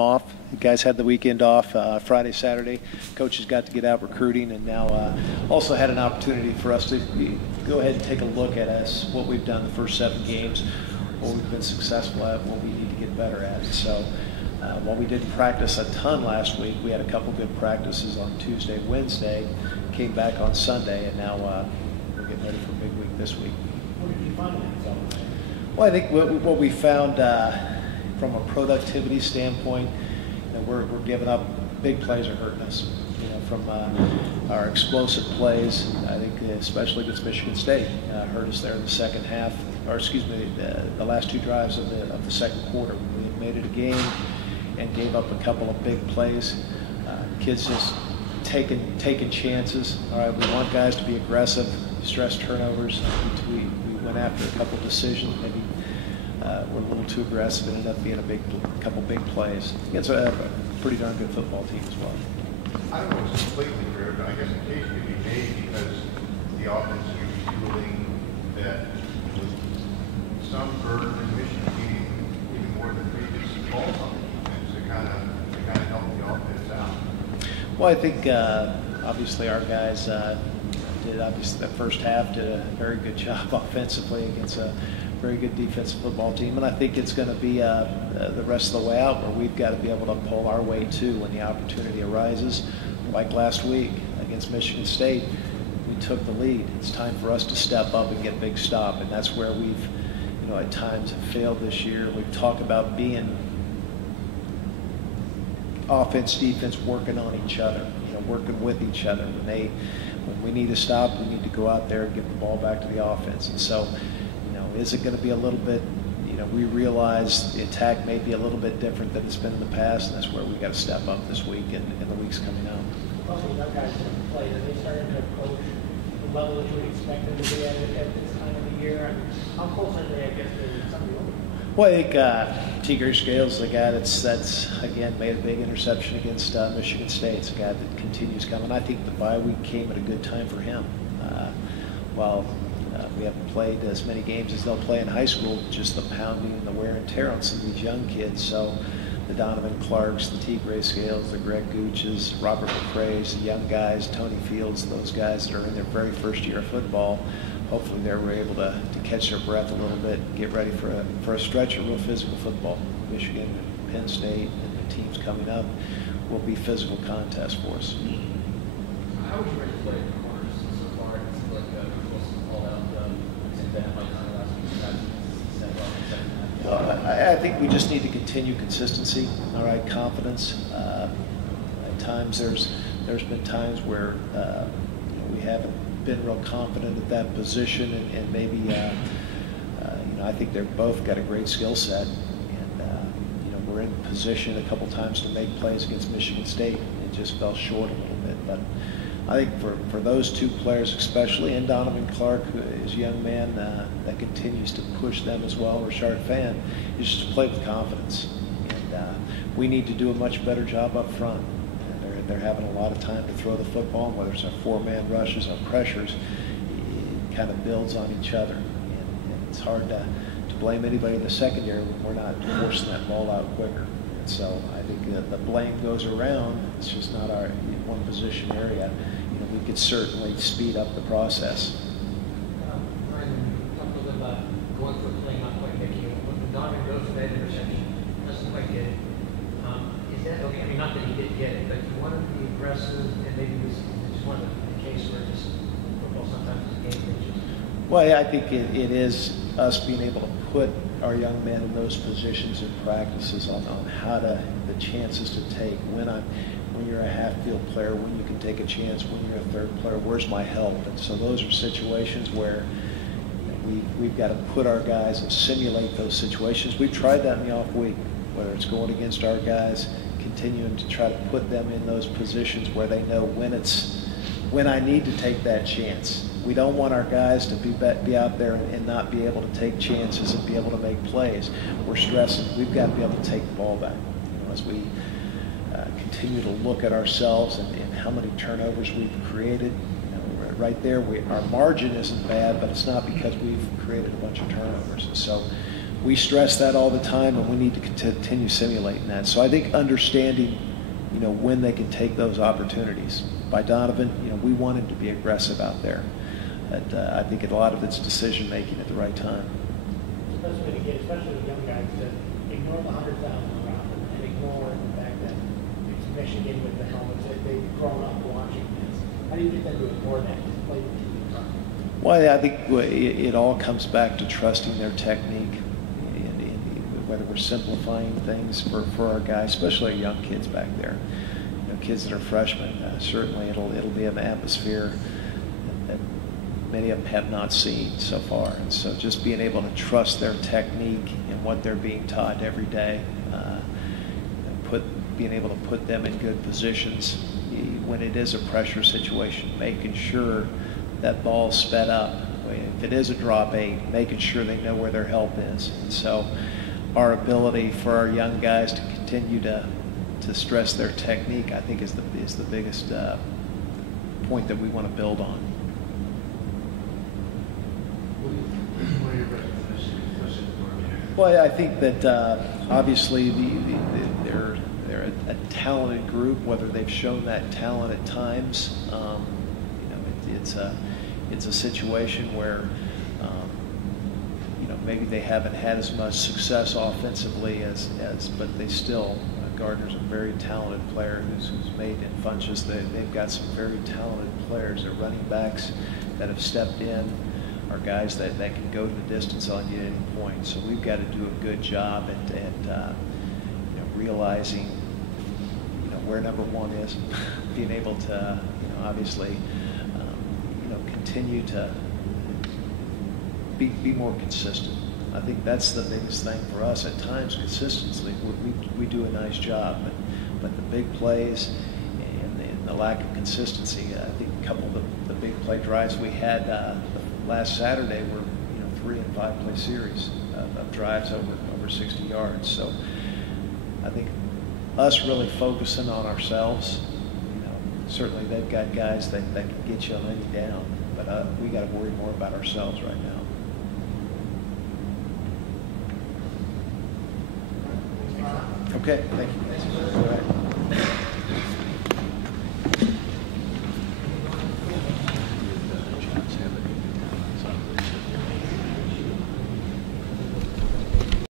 time off. You guys had the weekend off, Friday, Saturday. Coaches got to get out recruiting, and now also had an opportunity for us to go ahead and take a look at what we've done the first 7 games, what we've been successful at, what we need to get better at. So while we didn't practice a ton last week, we had a couple good practices on Tuesday, Wednesday, came back on Sunday, and now we're getting ready for a big week this week. What did you find in that zone? Well, I think what we found from a productivity standpoint, we're giving up. Big plays are hurting us. From our explosive plays, I think especially against Michigan State, hurt us there in the second half, or excuse me, the last 2 drives of the second quarter. We made it a game and gave up a couple of big plays. Kids just taking chances. All right, we want guys to be aggressive, stress turnovers. We went after a couple of decisions, maybe we're a little too aggressive, and ended up being a couple big plays. It's a pretty darn good football team as well. I don't know if it's completely fair, but I guess the case could be made because the offense is fueling that with some burden in Michigan being even more than previous calls on the defense to kind of help the offense out. Well, I think obviously our guys the first half did a very good job offensively against a very good defensive football team, and I think it's going to be the rest of the way out where we've got to be able to pull our weight too when the opportunity arises. Like last week against Michigan State, we took the lead. It's time for us to step up and get a big stop, and that's where we've, at times have failed this year. We've talked about being offense, defense, working on each other, working with each other. When we need to stop, we need to go out there and get the ball back to the offense. And so, is it going to be a little bit, we realize the attack may be a little bit different than it's been in the past, and that's where we got to step up this week and in the weeks coming up. Also, young guys that play, are they starting to approach the level that you would expect them to be at this time of the year? And how close are they, I guess, to something else? Well, I think T. Scales is a guy that's again made a big interception against Michigan State. It's a guy that continues coming. I think the bye week came at a good time for him. While we haven't played as many games as they'll play in high school, just the pounding and the wear and tear on some of these young kids. So the Donovan Clarks, the T. Scales, the Greg Gooches, Robert McCrae's, the young guys, Tony Fields, those guys that are in their very first year of football, hopefully they were able to catch their breath a little bit, get ready for a stretch of real physical football. Michigan, Penn State, and the teams coming up will be physical contests for us. How would you rate the play in the corners so far? It seems like Wilson called out Tim last week. I think we just need to continue consistency, all right, confidence. At times there's been times where we haven't been real confident at that position, and maybe I think they've both got a great skill set, and we're in position a couple times to make plays against Michigan State. It just fell short a little bit, but I think for those 2 players especially, and Donovan Clark, who is a young man that continues to push them as well, Rashard Fan, is just to play with confidence, and we need to do a much better job up front. They're having a lot of time to throw the football, and whether it's our 4-man rushes or pressures, it kind of builds on each other. And it's hard to blame anybody in the secondary when we're not forcing that ball out quicker. And so I think the blame goes around. It's just not our one position area. We could certainly speed up the process. Brian, talk a little bit about going for a play, not quite making it. When Donovan goes for that interception, doesn't quite get it. Is that okay? I mean, not that he didn't get it, but you want to be aggressive, and maybe it's just one of the cases where just football sometimes is game pitches. Well, yeah, I think it is us being able to put our young men in those positions in practices on how the chances to take when you're a half-field player, when you can take a chance, when you're a third player, where's my help? And so those are situations where we've got to put our guys and simulate those situations. We've tried that in the off week, whether it's going against our guys, continuing to try to put them in those positions where they know when I need to take that chance. We don't want our guys to be out there and not be able to take chances and be able to make plays. We're stressing. We've got to be able to take the ball back. As we continue to look at ourselves and how many turnovers we've created. Right there, our margin isn't bad, but it's not because we've created a bunch of turnovers. And so we stress that all the time, and we need to continue simulating that. So I think understanding, when they can take those opportunities. By Donovan, we want him to be aggressive out there. But I think a lot of it's decision making at the right time. Especially with young guys, to ignore the 100,000 around them and ignore the fact that it's Michigan with the helmets, that they've grown up watching this. How do you get them to ignore that and play the team? Well, I think it all comes back to trusting their technique, whether we're simplifying things for our guys, especially our young kids back there. Kids that are freshmen, certainly it'll be an atmosphere that many of them have not seen so far. And so just being able to trust their technique and what they're being taught every day, being able to put them in good positions when it is a pressure situation, making sure that ball's sped up. If it is a drop 8, making sure they know where their help is. And so our ability for our young guys to continue to stress their technique, I think, is the biggest point that we want to build on. What are your recommendations? Well, I think that obviously they're a talented group. Whether they've shown that talent at times, it's a situation where maybe they haven't had as much success offensively but they still. Gardner's a very talented player who's made in bunches. They've got some very talented players. They're running backs that have stepped in, are guys that can go to the distance on you at any point. So we've got to do a good job at realizing where number one is, being able to obviously continue to be more consistent. I think that's the biggest thing for us. At times, consistency, we do a nice job, but the big plays and the lack of consistency, I think a couple of the big play drives we had last Saturday were 3 and 5 play series of drives over 60 yards. So I think us really focusing on ourselves, certainly they've got guys that can get you on any down, but we got to worry more about ourselves right now. Okay, thank you.